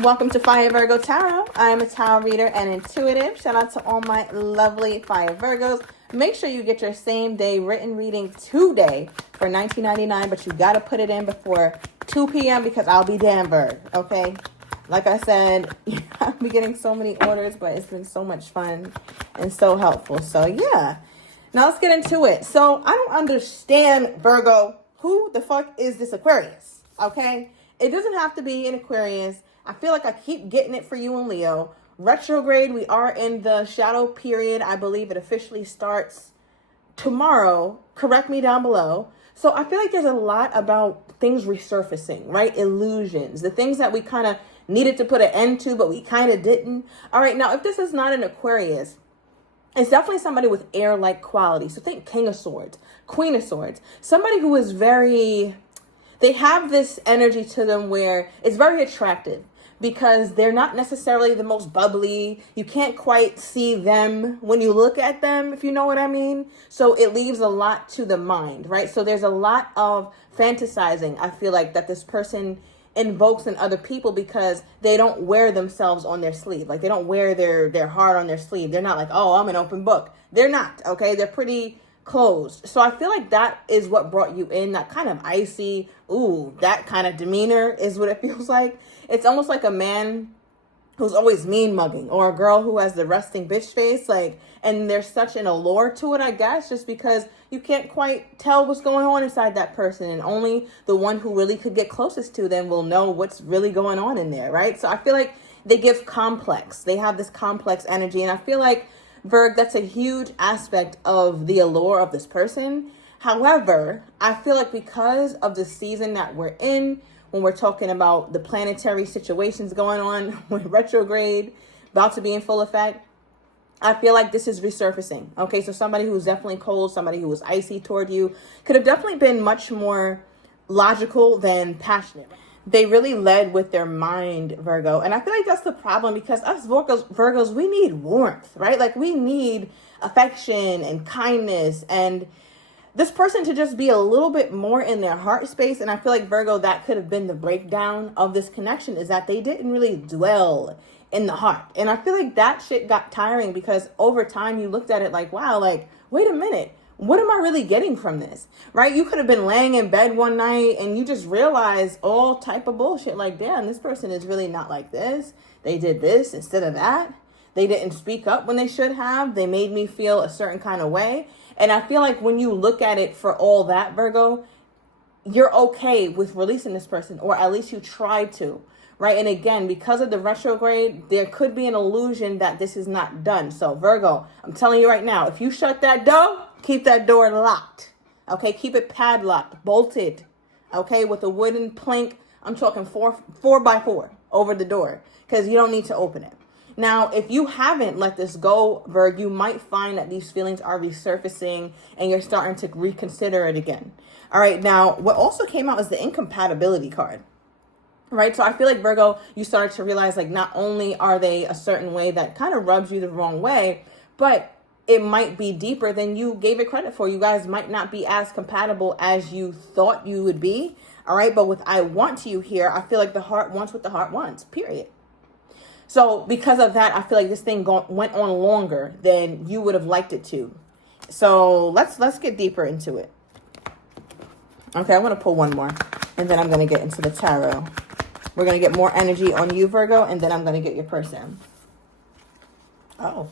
Welcome to Fire Virgo Tarot. I am a tarot reader and intuitive. Shout out to all my lovely Fire Virgos. Make sure you get your same day written reading today for $19.99, but you got to put it in before 2 p.m. because I'll be damn Virg, okay? Like I said, I'll be getting so many orders, but it's been so much fun and so helpful. So yeah, now let's get into it. So I don't understand, Virgo, who the fuck is this Aquarius, okay? It doesn't have to be an Aquarius. I feel like I keep getting it for you and Leo. Retrograde, we are in the shadow period. I believe it officially starts tomorrow. Correct me down below. So I feel like there's a lot about things resurfacing, right? Illusions, the things that we kind of needed to put an end to, but we kind of didn't. All right, now if this is not an Aquarius, it's definitely somebody with air-like quality. So think King of Swords, Queen of Swords, somebody who is very, they have this energy to them where it's very attractive, because they're not necessarily the most bubbly. You can't quite see them when you look at them, if you know what I mean. So it leaves a lot to the mind, right? So there's a lot of fantasizing, I feel like, that this person invokes in other people because they don't wear themselves on their sleeve. Like they don't wear their heart on their sleeve. They're not like, oh, I'm an open book. They're not, okay? They're pretty closed. So I feel like that is what brought you in, that kind of icy, ooh, that kind of demeanor is what it feels like. It's almost like a man who's always mean mugging, or a girl who has the resting bitch face, like, and there's such an allure to it, I guess, just because you can't quite tell what's going on inside that person, and only the one who really could get closest to them will know what's really going on in there, right? So I feel like they give complex. They have this complex energy, and I feel like, Virg, that's a huge aspect of the allure of this person. However, I feel like because of the season that we're in, when we're talking about the planetary situations going on with retrograde about to be in full effect, I feel like this is resurfacing. Okay, so somebody who's definitely cold, somebody who was icy toward you, could have definitely been much more logical than passionate. They really led with their mind, Virgo. And I feel like that's the problem, because us Virgos, we need warmth, right? Like we need affection and kindness, and this person to just be a little bit more in their heart space. And I feel like, Virgo, that could have been the breakdown of this connection, is that they didn't really dwell in the heart. And I feel like that shit got tiring, because over time you looked at it like, wow, like, wait a minute, what am I really getting from this, right? You could have been laying in bed one night and you just realized all type of bullshit, like, damn, this person is really not like this. They did this instead of that. They didn't speak up when they should have. They made me feel a certain kind of way. And I feel like when you look at it for all that, Virgo, you're okay with releasing this person, or at least you try to, right? And again, because of the retrograde, there could be an illusion that this is not done. So Virgo, I'm telling you right now, if you shut that door, keep that door locked, okay? Keep it padlocked, bolted, okay? With a wooden plank, I'm talking 4 by 4 over the door, because you don't need to open it. Now, if you haven't let this go, Virg, you might find that these feelings are resurfacing and you're starting to reconsider it again. All right. Now, what also came out is the incompatibility card, right? So I feel like, Virgo, you started to realize, like, not only are they a certain way that kind of rubs you the wrong way, but it might be deeper than you gave it credit for. You guys might not be as compatible as you thought you would be. All right. But with I want you here, I feel like the heart wants what the heart wants, period. So because of that, I feel like this thing went on longer than you would have liked it to. So let's get deeper into it. Okay, I want to pull one more, and then I'm going to get into the tarot. We're going to get more energy on you, Virgo, and then I'm going to get your person. Oh,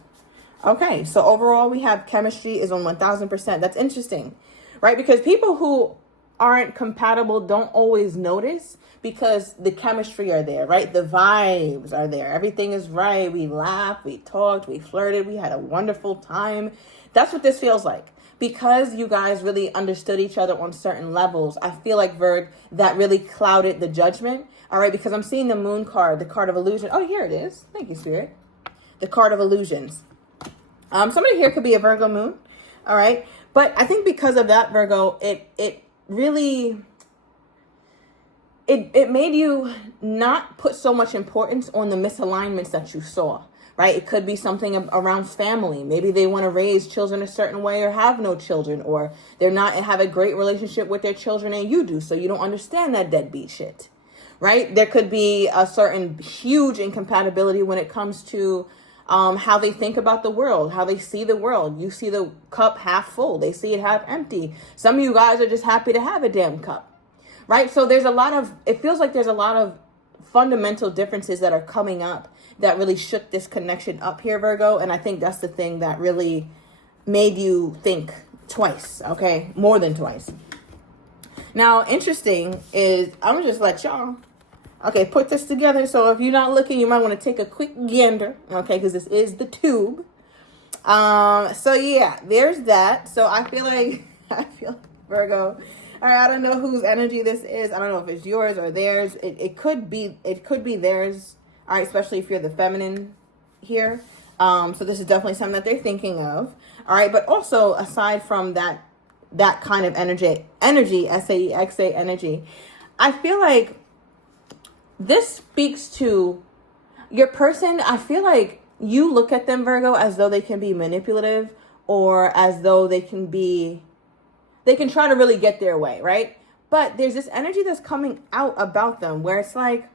okay. So overall, we have chemistry is on 1,000%. That's interesting, right? Because people who aren't compatible don't always notice, because the chemistry are there, right? The vibes are there. Everything is right. We laughed, we talked, we flirted, we had a wonderful time. That's what this feels like. Because you guys really understood each other on certain levels, I feel like, Virg, that really clouded the judgment. All right, because I'm seeing the moon card, the card of illusion. Oh, here it is. Thank you, Spirit. The card of illusions. Somebody here could be a Virgo moon. All right. But I think because of that, Virgo, it really... It made you not put so much importance on the misalignments that you saw, right? It could be something around family. Maybe they want to raise children a certain way or have no children, or they're not have a great relationship with their children and you do, so you don't understand that deadbeat shit, right? There could be a certain huge incompatibility when it comes to how they think about the world, how they see the world. You see the cup half full. They see it half empty. Some of you guys are just happy to have a damn cup, right? So there's a lot of, it feels like there's a lot of fundamental differences that are coming up that really shook this connection up here, Virgo. And I think that's the thing that really made you think twice, okay? More than twice. Now, interesting is, I'm going to just let y'all, okay, put this together. So if you're not looking, you might want to take a quick gander, okay, because this is the tube. So yeah, there's that. So I feel like Virgo, all right, I don't know whose energy this is. I don't know if it's yours or theirs. It could be theirs, all right, especially if you're the feminine here. So this is definitely something that they're thinking of, all right, but also aside from that kind of energy, SAEXA energy, I feel like this speaks to your person. I feel like you look at them, Virgo, as though they can be manipulative, or as though they can try to really get their way, right? But there's this energy that's coming out about them where it's like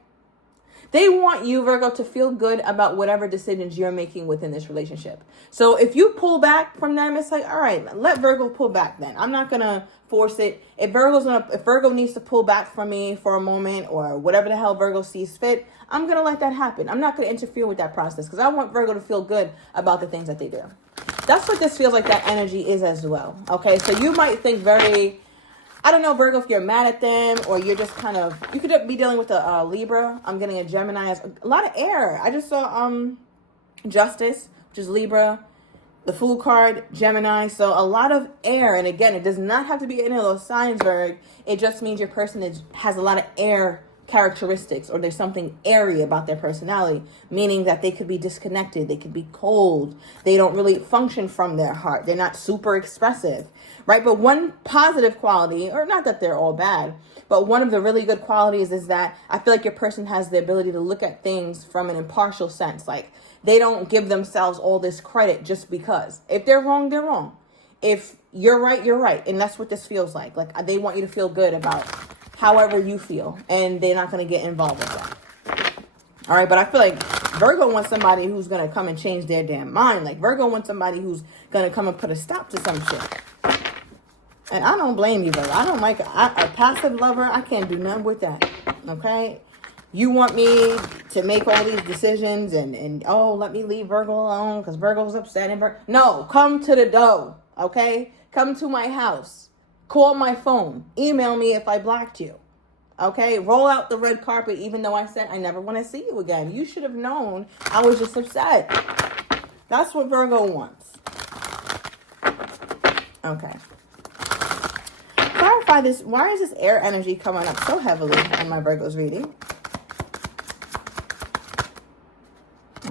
they want you, Virgo, to feel good about whatever decisions you're making within this relationship. So if you pull back from them, it's like, all right, let Virgo pull back then. I'm not going to force it. If Virgo needs to pull back from me for a moment or whatever the hell Virgo sees fit, I'm going to let that happen. I'm not going to interfere with that process because I want Virgo to feel good about the things that they do. That's what this feels like that energy is as well. Okay, so you might think very, I don't know, Virgo, if you're mad at them or you're just kind of, you could be dealing with a Libra. I'm getting a Gemini, a lot of air. I just saw Justice, which is Libra, the Fool card, Gemini. So a lot of air. And again, it does not have to be any of those signs, Virg. It just means your person has a lot of air characteristics, or there's something airy about their personality, meaning that they could be disconnected, they could be cold, they don't really function from their heart, they're not super expressive, right? But one positive quality, or not that they're all bad, but one of the really good qualities is that I feel like your person has the ability to look at things from an impartial sense. Like they don't give themselves all this credit just because. If they're wrong, they're wrong. If you're right, you're right. And that's what this feels like. Like they want you to feel good about however you feel, and they're not going to get involved with that. All right, but I feel like Virgo wants somebody who's going to come and change their damn mind. Like Virgo wants somebody who's going to come and put a stop to some shit. And I don't blame you, Virgo. I don't like a passive lover. I can't do nothing with that. Okay? You want me to make all these decisions and let me leave Virgo alone because Virgo's upset. No, come to the dough. Okay? Come to my house. Call my phone. Email me if I blocked you. Okay? Roll out the red carpet even though I said I never want to see you again. You should have known I was just upset. That's what Virgo wants. Okay. Clarify this. Why is this air energy coming up so heavily in my Virgo's reading?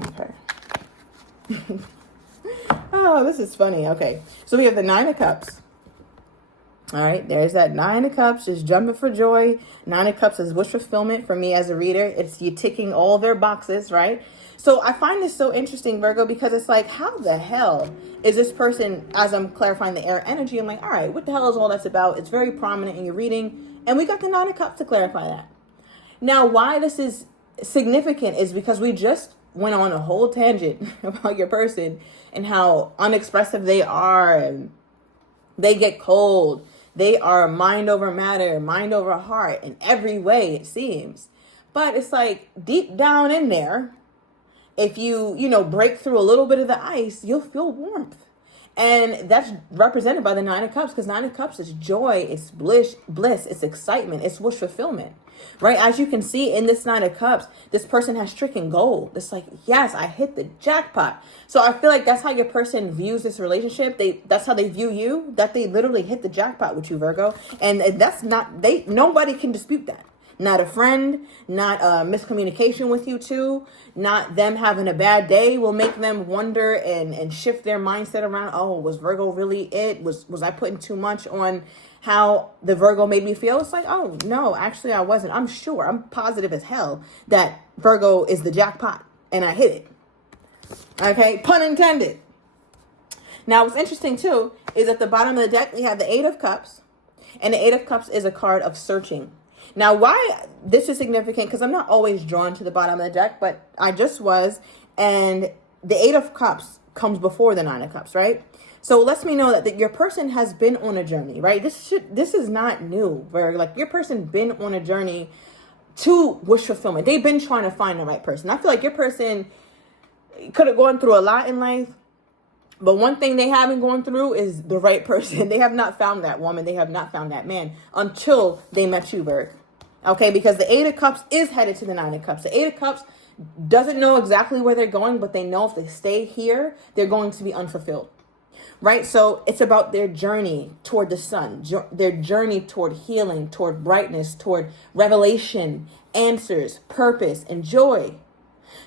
Okay. Oh, this is funny. Okay. So we have the Nine of Cups. All right, there's that Nine of Cups, just jumping for joy. Nine of Cups is wish fulfillment for me as a reader. It's you ticking all their boxes, right? So I find this so interesting, Virgo, because it's like, how the hell is this person, as I'm clarifying the air energy, I'm like, all right, what the hell is all that's about? It's very prominent in your reading. And we got the Nine of Cups to clarify that. Now, why this is significant is because we just went on a whole tangent about your person and how unexpressive they are and they get cold. They are mind over matter, mind over heart in every way, it seems. But it's like deep down in there, if you break through a little bit of the ice, you'll feel warmth. And that's represented by the Nine of Cups, because Nine of Cups is joy, it's bliss, it's excitement, it's wish fulfillment, right? As you can see in this Nine of Cups, this person has stricken gold. It's like, yes, I hit the jackpot. So I feel like that's how your person views this relationship. That's how they view you, that they literally hit the jackpot with you, Virgo. And that's nobody can dispute that. Not a friend, not a miscommunication with you two, not them having a bad day will make them wonder and shift their mindset around. Oh, was Virgo really it? Was I putting too much on how the Virgo made me feel? It's like, oh, no, actually I wasn't. I'm sure, I'm positive as hell that Virgo is the jackpot and I hit it. Okay, pun intended. Now, what's interesting too is at the bottom of the deck, we have the Eight of Cups, and the Eight of Cups is a card of searching. Now, why this is significant, because I'm not always drawn to the bottom of the deck, but I just was, and the Eight of Cups comes before the Nine of Cups, right? So it lets me know that your person has been on a journey, right? This is not new, Virgo. Like, your person been on a journey to wish fulfillment. They've been trying to find the right person. I feel like your person could have gone through a lot in life, but one thing they haven't gone through is the right person. They have not found that woman. They have not found that man until they met you, Virgo. Okay, because the Eight of Cups is headed to the Nine of Cups. The Eight of Cups doesn't know exactly where they're going, but they know if they stay here, they're going to be unfulfilled. Right? So it's about their journey toward the sun, their journey toward healing, toward brightness, toward revelation, answers, purpose, and joy.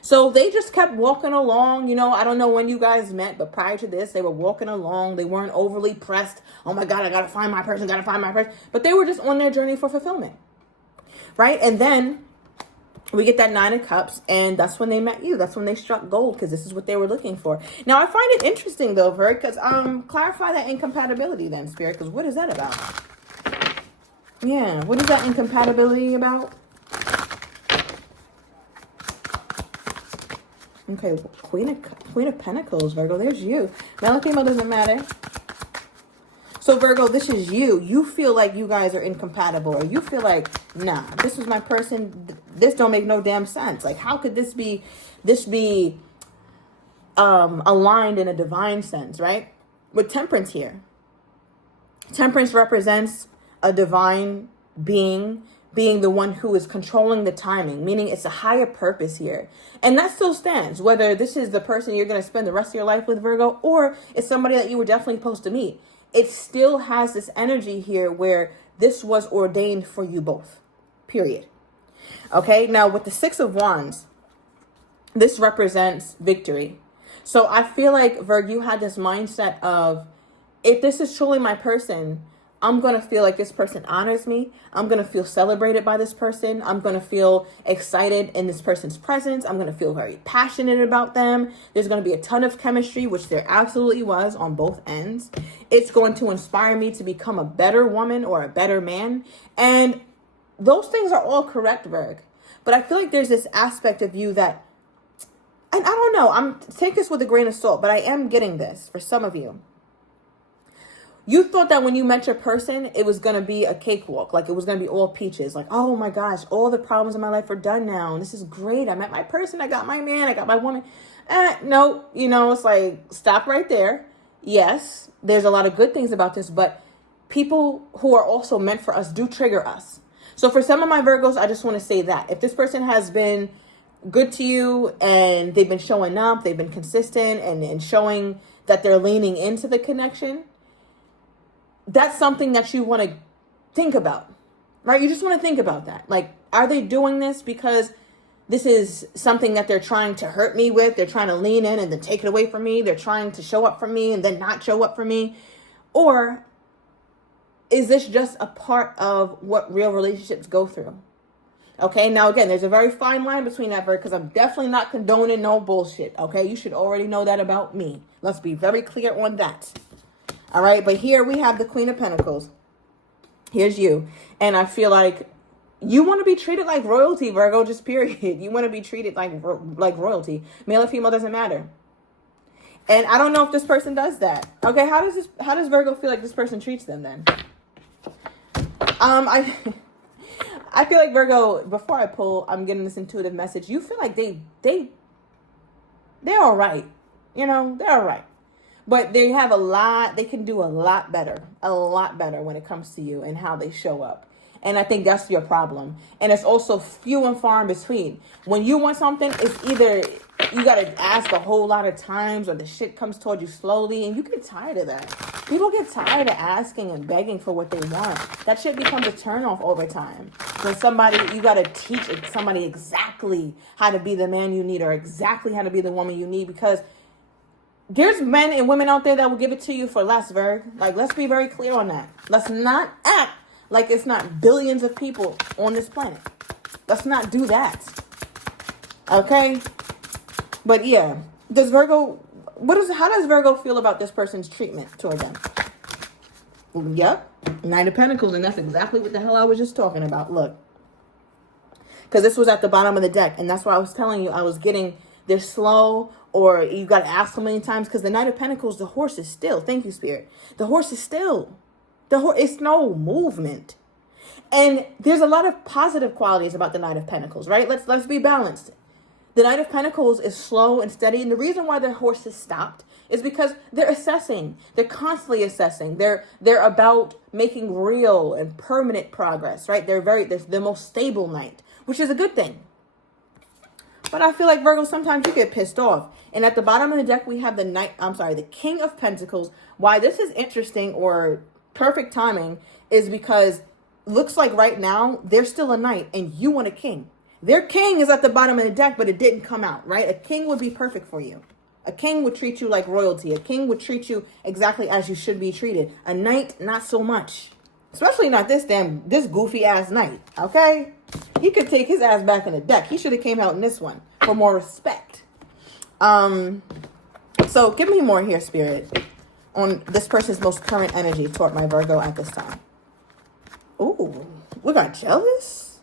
So they just kept walking along. You know, I don't know when you guys met, but prior to this, they were walking along. They weren't overly pressed. Oh my God, I got to find my person, But they were just on their journey for fulfillment. Right? And then we get that Nine of Cups, and that's when they met you. That's when they struck gold, because this is what they were looking for. Now, I find it interesting, though, Virg, because clarify that incompatibility then, Spirit, because what is that about? Yeah, what is that incompatibility about? Okay, Queen of Pentacles, Virgo, there's you. Male and female doesn't matter. So, Virgo, this is you. You feel like you guys are incompatible, or you feel like, nah, this was my person. This don't make no damn sense. Like, how could this be aligned in a divine sense, right? With Temperance here. Temperance represents a divine being the one who is controlling the timing, meaning it's a higher purpose here. And that still stands, whether this is the person you're going to spend the rest of your life with, Virgo, or it's somebody that you were definitely supposed to meet. It still has this energy here where this was ordained for you both, period. Okay, now with the Six of Wands, this represents victory. So I feel like, Virg, you had this mindset of, if this is truly my person, I'm going to feel like this person honors me. I'm going to feel celebrated by this person. I'm going to feel excited in this person's presence. I'm going to feel very passionate about them. There's going to be a ton of chemistry, which there absolutely was on both ends. It's going to inspire me to become a better woman or a better man. And those things are all correct, Virg. But I feel like there's this aspect of you that, and I don't know, take this with a grain of salt, but I am getting this for some of you. You thought that when you met your person, it was going to be a cakewalk. Like, it was going to be all peaches. Like, oh my gosh, all the problems in my life are done now. And this is great. I met my person. I got my man. I got my woman. No, you know, it's like, stop right there. Yes, there's a lot of good things about this, but people who are also meant for us do trigger us. So for some of my Virgos, I just want to say that if this person has been good to you and they've been showing up, they've been consistent and showing that they're leaning into the connection, that's something that you want to think about, right? You just want to think about that. Like, are they doing this because this is something that they're trying to hurt me with? They're trying to lean in and then take it away from me. They're trying to show up for me and then not show up for me. Or is this just a part of what real relationships go through? Okay, now again, there's a very fine line between that, because I'm definitely not condoning no bullshit. Okay, you should already know that about me. Let's be very clear on that. All right, but here we have the Queen of Pentacles. Here's you. And I feel like you want to be treated like royalty, Virgo, just period. You want to be treated like royalty. Male or female doesn't matter. And I don't know if this person does that. Okay, how does Virgo feel like this person treats them then? I feel like, Virgo, before I pull, I'm getting this intuitive message. You feel like they're all right. You know, they're all right. But they have they can do a lot better when it comes to you and how they show up. And I think that's your problem. And it's also few and far in between. When you want something, it's either you got to ask a whole lot of times or the shit comes toward you slowly, and you get tired of that. People get tired of asking and begging for what they want. That shit becomes a turnoff over time. When you got to teach somebody exactly how to be the man you need or exactly how to be the woman you need, because there's men and women out there that will give it to you for less, Virg. Like, let's be very clear on that. Let's not act like it's not billions of people on this planet. Let's not do that. Okay? But yeah, how does Virgo feel about this person's treatment toward them? Yep. Nine of Pentacles, and that's exactly what the hell I was just talking about. Look, because this was at the bottom of the deck. And that's why I was telling you, I was getting they're slow, or you got to ask so many times, because the Knight of Pentacles, the horse is still. Thank you, Spirit. The horse is still. It's no movement. And there's a lot of positive qualities about the Knight of Pentacles, right? Let's be balanced. The Knight of Pentacles is slow and steady. And the reason why the horse is stopped is because they're assessing. They're constantly assessing. They're about making real and permanent progress, right? They're the most stable knight, which is a good thing. But I feel like, Virgo, sometimes you get pissed off. And at the bottom of the deck, we have the King of Pentacles. Why this is interesting or perfect timing is because looks like right now they're still a knight and you want a king. Their king is at the bottom of the deck, but it didn't come out, right? A king would be perfect for you. A king would treat you like royalty. A king would treat you exactly as you should be treated. A knight, not so much. Especially not this goofy ass knight, okay? He could take his ass back in the deck. He should have came out in this one for more respect. So give me more here, Spirit, on this person's most current energy toward my Virgo at this time. Ooh, we got jealous?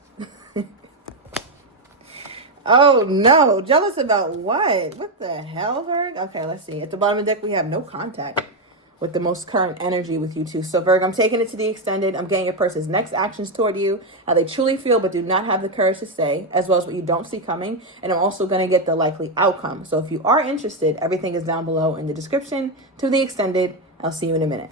Oh, no. Jealous about what? What the hell, Virg? Okay, let's see. At the bottom of the deck, we have no contact with the most current energy with you two. So, Virg, I'm taking it to the extended. I'm getting your person's next actions toward you, how they truly feel but do not have the courage to say, as well as what you don't see coming. And I'm also going to get the likely outcome. So if you are interested, everything is down below in the description to the extended. I'll see you in a minute.